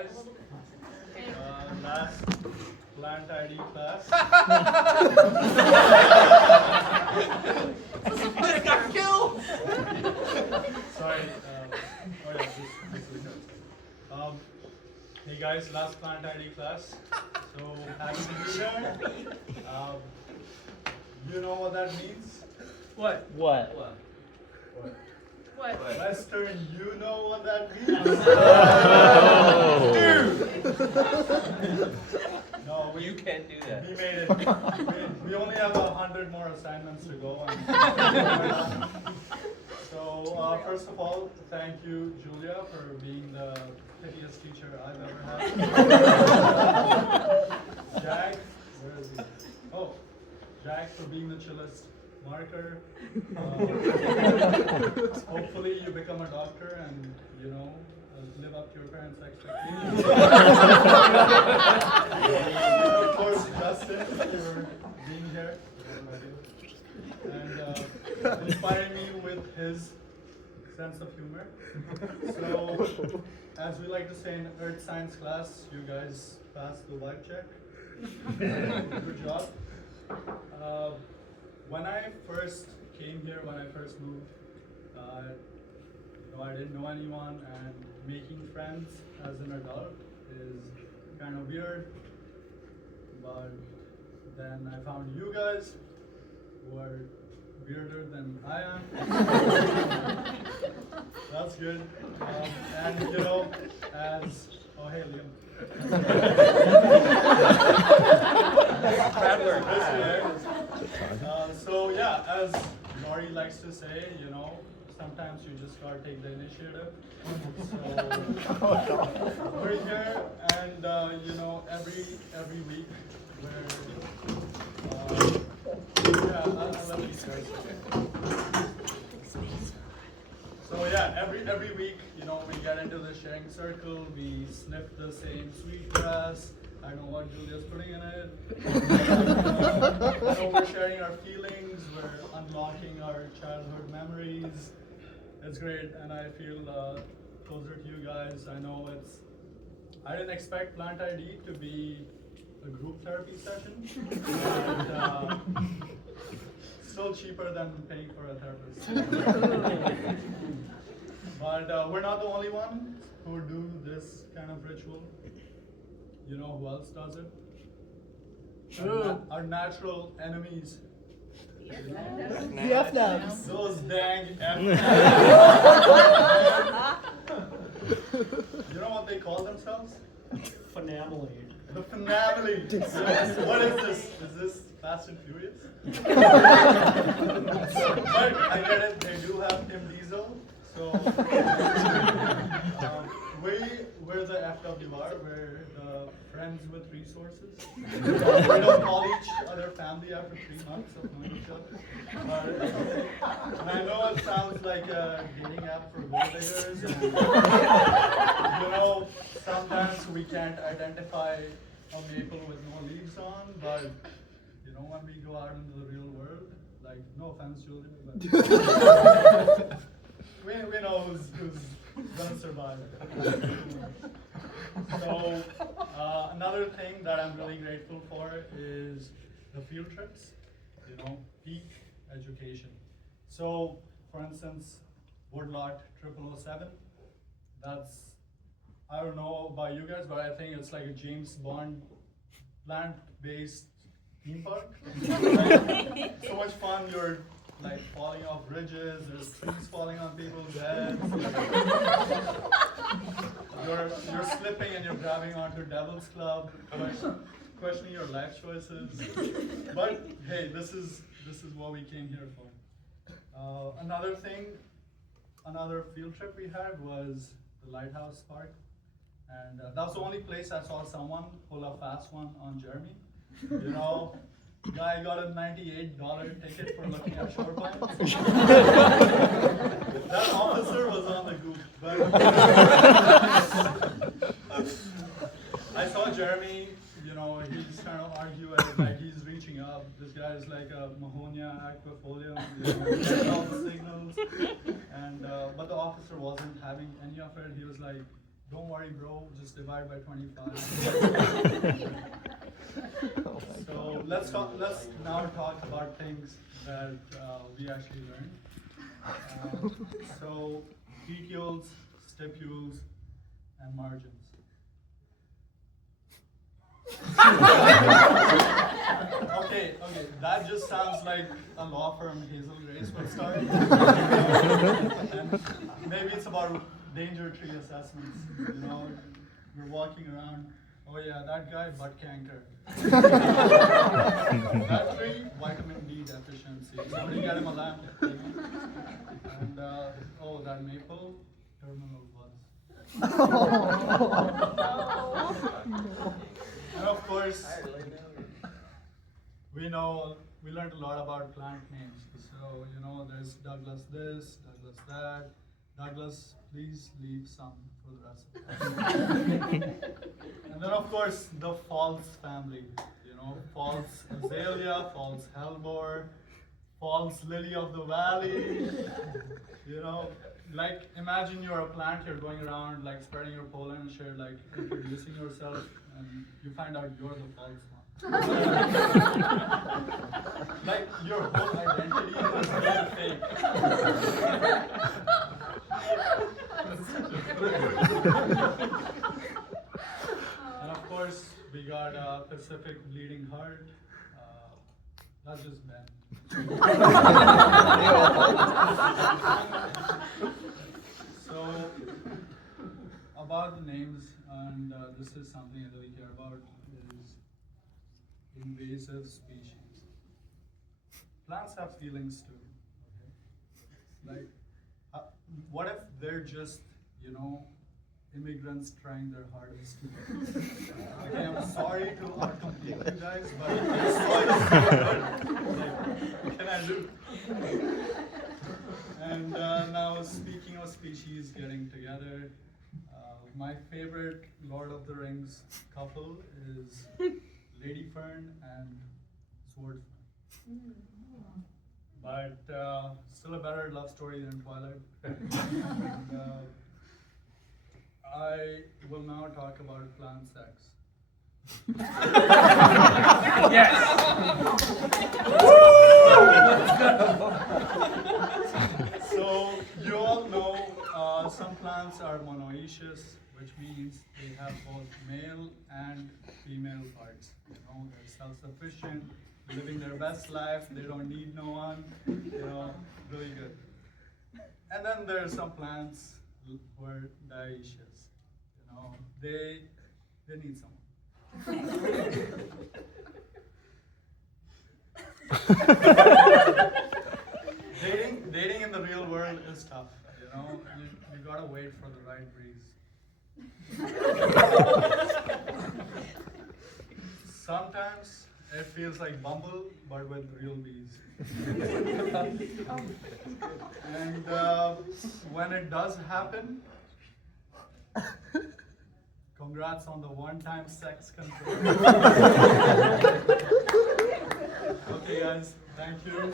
guys. Last plant ID class. Somebody got killed! Sorry. Oh yeah, this is good. Hey guys, last plant ID class. So happy to be here. You know what that means? What? What? What? What? Western, you know what that means? Dude! No, You can't do that. we made it. We only have 100 more assignments to go. And so first of all, thank you, Julia, for being the prettiest teacher I've ever had. Jack, where is he? Oh, Jack for being the chillest. Marker. Hopefully you become a doctor and live up to your parents' expectations. Of course, Justin for being here and inspiring me with his sense of humor. So, as we like to say in Earth Science class, you guys passed the vibe check. Good job. When I first came here, when I first moved, I didn't know anyone, and making friends as an adult is kind of weird. But then I found you guys, who are weirder than I am. That's good. And as hey Liam. Bad word. So yeah, as Nori likes to say, sometimes you just gotta take the initiative. So we're here, and every week I'll let you guys. So yeah, every week, we get into the sharing circle, we sniff the same sweet grass. I know what Julia's putting in it. We're sharing our feelings, we're unlocking our childhood memories. It's great, and I feel closer to you guys. I didn't expect Plant ID to be a group therapy session. And, still cheaper than paying for a therapist. But we're not the only ones who do this kind of ritual. You know who else does it? Our natural enemies. The F-Nabs. Those dang F-Nabs. You know what they call themselves? Finale. The Finale. What is this? Is this Fast and Furious? But I get it, they do have Tim Diesel. So we're the FWR, we're the friends with resources. We don't call each other family after 3 months of knowing each other. And I know it sounds like a dating app for gold diggers. And, sometimes we can't identify a maple with no leaves on, but when we go out into the real world, no offense, Julia, but we know who's gonna survive. So another thing that I'm really grateful for is the field trips, peak education. So for instance, Woodlot 0007, I don't know about you guys, but I think it's like a James Bond plant-based theme park. So much fun, you're falling off bridges, there's trees falling on people's heads. You're slipping and you're grabbing onto Devil's Club, questioning your life choices. But hey, this is what we came here for. Another field trip we had was the Lighthouse Park. And that was the only place I saw someone pull a fast one on Jeremy. Guy got a $98 ticket for looking at shore pines. That officer was on the goof, but I saw Jeremy, he's kind of arguing he's reaching up. This guy is like a Mahonia aquifolium, getting all the signals. And but the officer wasn't having any of it. He was like, don't worry, bro. Just divide by 25. So let's now talk about things that we actually learned. So petiole, stipules, and margins. Okay, that just sounds like a law firm Hazel Grace would start. And maybe it's about danger tree assessments. You know, you're walking around. Oh yeah, that guy, butt canker. That tree, vitamin D deficiency. Somebody get him a lamp. And oh, that maple, terminal buds. And of course, we learned a lot about plant names. So, you know, there's Douglas this, Douglas that. Douglas, please leave some for the rest of us. And then, of course, the false family. You know, false azalea, false hellebore, false lily of the valley. You know, like imagine you're a plant, you're going around like spreading your pollen and shit, like introducing yourself, and you find out you're the false one. Like your whole identity is really fake. And of course, we got Pacific Bleeding Heart. That's just Ben. So, about the names, and this is something I really care about, is invasive species. Plants have feelings too. Okay? Like, what if they're just, you know, immigrants trying their hardest to get? Okay, I'm sorry to outcompete you guys, but this soil is so good. Like, what can I do? And now, speaking of species getting together, my favorite Lord of the Rings couple is Lady Fern and Sword Fern. But still a better love story than Twilight. And, I will now talk about plant sex. Yes. So you all know some plants are monoecious, which means they have both male and female parts. You know, they're self-sufficient, living their best life. They don't need no one. You know, really good. And then there are some plants who are dioecious. You know, they need someone. Dating in the real world is tough. You know, you gotta wait for the right breeze. Sometimes it feels like Bumble, but with real bees. And when it does happen, congrats on the one-time sex control. Okay, guys, thank you.